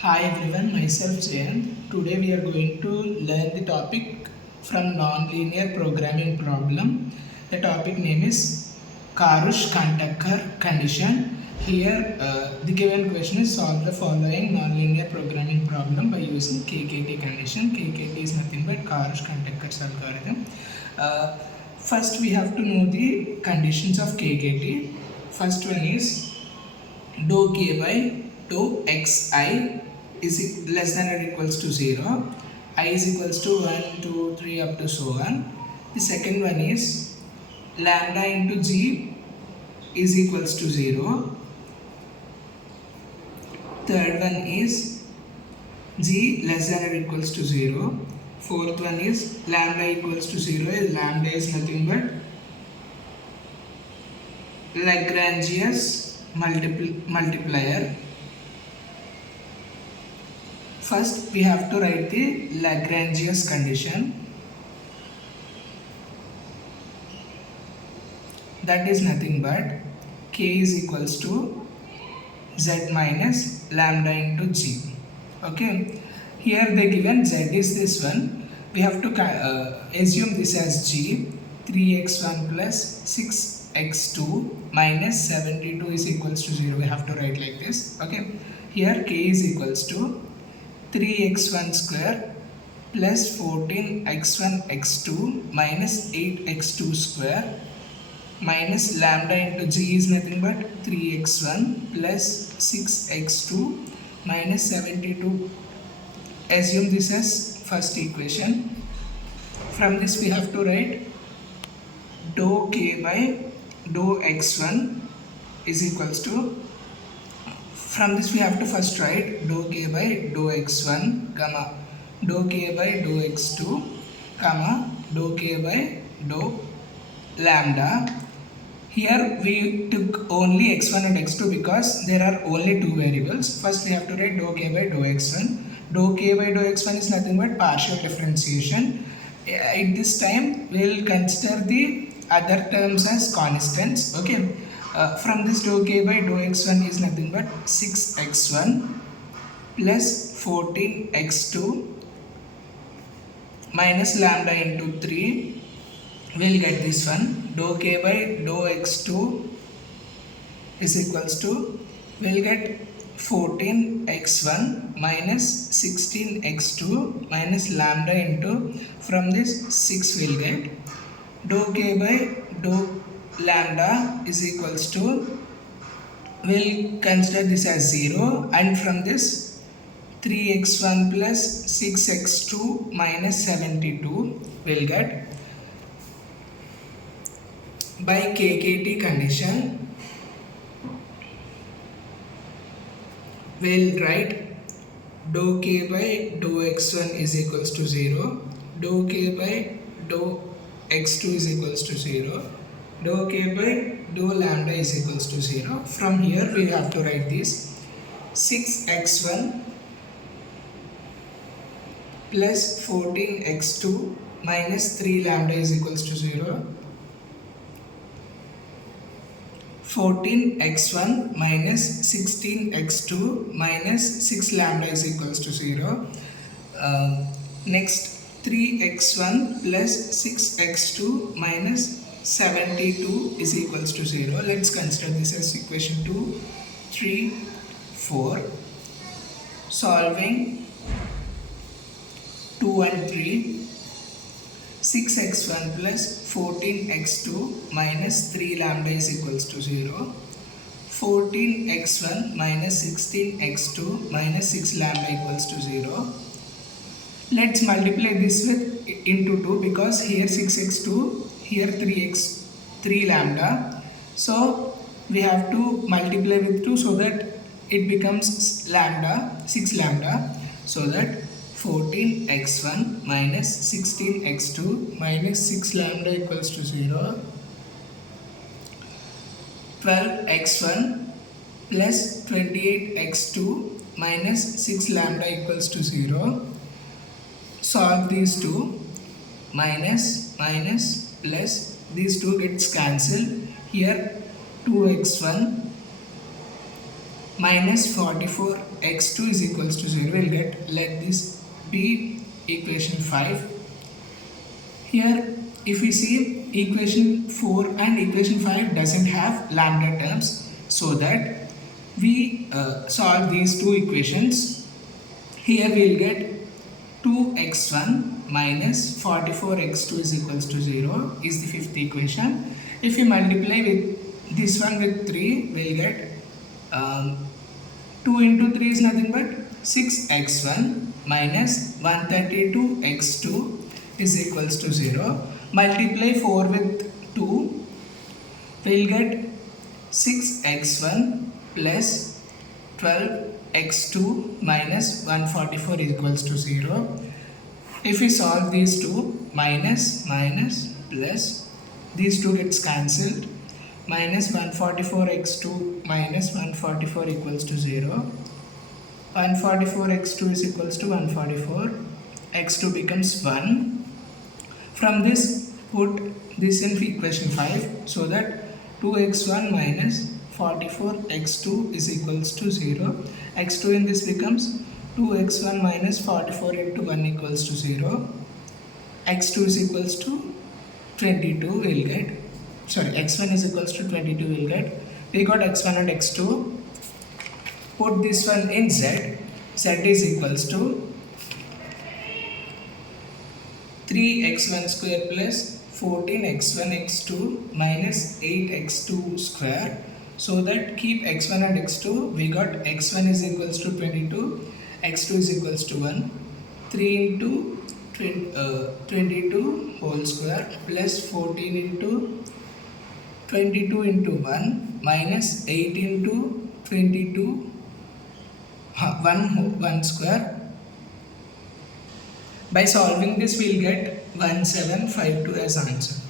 Hi everyone, myself Jayan. Today we are going to learn the topic from non-linear programming problem. The topic name is Karush-Kanteker condition. Here the given question is solve the following non-linear programming problem by using KKT condition. KKT is nothing but Karush-Kanteker's algorithm. Uh, First we have to know the conditions of KKT. First one is dou k by dou xi is less than or equals to 0, I is equals to 1, 2, 3 up to so on. The second one is lambda into g is equals to 0. Third one is g less than or equals to 0. Fourth one is lambda equals to 0. Lambda is nothing but Lagrange's multiplier. First we have to write the Lagrange's condition, that is nothing but k is equals to z minus lambda into g. Okay, here they given z is this one, we have to assume this as g. 3x1 plus 6x2 minus 72 is equals to 0, we have to write like this. Okay, here k is equals to 3x1 square plus 14x1 x2 minus 8x2 square minus lambda into g is nothing but 3x1 plus 6x2 minus 72. Assume this as first equation. From this we have to write dou k by dou x1 is equals to, from this we have to first write dou k by dou x1 comma dou k by dou x2 comma dou k by dou lambda. Here we took only x1 and x2 because there are only two variables. First we have to write dou k by dou x1. Dou k by dou x1 is nothing but partial differentiation. At this time we will consider the other terms as constants. Okay. From this dou k by dou x1 is nothing but 6x1 plus 14x2 minus lambda into 3. We'll get this one. Dou k by dou x2 is equals to, we'll get 14x1 minus 16x2 minus lambda into, from this 6 we'll get dou k by dou lambda is equals to, we'll consider this as 0, and from this 3x1 plus 6x2 minus 72 we'll get. By KKT condition we'll write dou k by dou x1 is equals to 0, dou k by dou x2 is equals to 0, dou k by dou lambda is equals to 0. From here we have to write this 6x1 plus 14x2 minus 3 lambda is equals to 0. 14x1 minus 16x2 minus 6 lambda is equals to 0. Next 3x1 plus 6x2 minus 72 is equals to 0. Let's consider this as equation 2, 3, 4. Solving 2 and 3. 6x1 plus 14x2 minus 3 lambda is equals to 0. 14x1 minus 16x2 minus 6 lambda equals to 0. Let's multiply this with into 2 because here 6x2, here 3 lambda. So we have to multiply with 2 so that it becomes lambda, 6 lambda, so that 14x1 minus 16x2 minus 6 lambda equals to 0. 12x1 plus 28x2 minus 6 lambda equals to 0. Solve these two. Minus plus, these two gets cancelled. Here 2x1 minus 44 x2 is equals to 0, we'll get, let this be equation 5. Here, if we see equation 4 and equation 5 doesn't have lambda terms, so that we solve these two equations. Here we will get 2x1 minus 44x2 is equals to 0 is the fifth equation. If we multiply with this one with 3, we will get 2 into 3 is nothing but 6x1 minus 132x2 is equals to 0. Multiply 4 with 2, we will get 6x1 plus 12x2 minus 144 is equals to 0. If we solve these two, minus plus, these two gets cancelled. Minus 144x2 minus 144 equals to 0. 144x2 is equals to 144. x2 becomes 1. From this, put this in equation 5, so that 2x1 minus 44x2 is equals to 0. x2 in this becomes 2x1 minus 44 into 1 equals to 0. x2 is equals to 22, we will get, sorry, x1 is equals to 22, we will get, we got x1 and x2. Put this one in z, z is equals to 3x1 square plus 14x1 x2 minus 8x2 square. So that keep x1 and x2, we got x1 is equals to 22, x2 is equals to 1. 3 into 22 whole square plus 14 into 22 into 1 minus 8 into 22 1 square. By solving this, we will get 1752 as answer.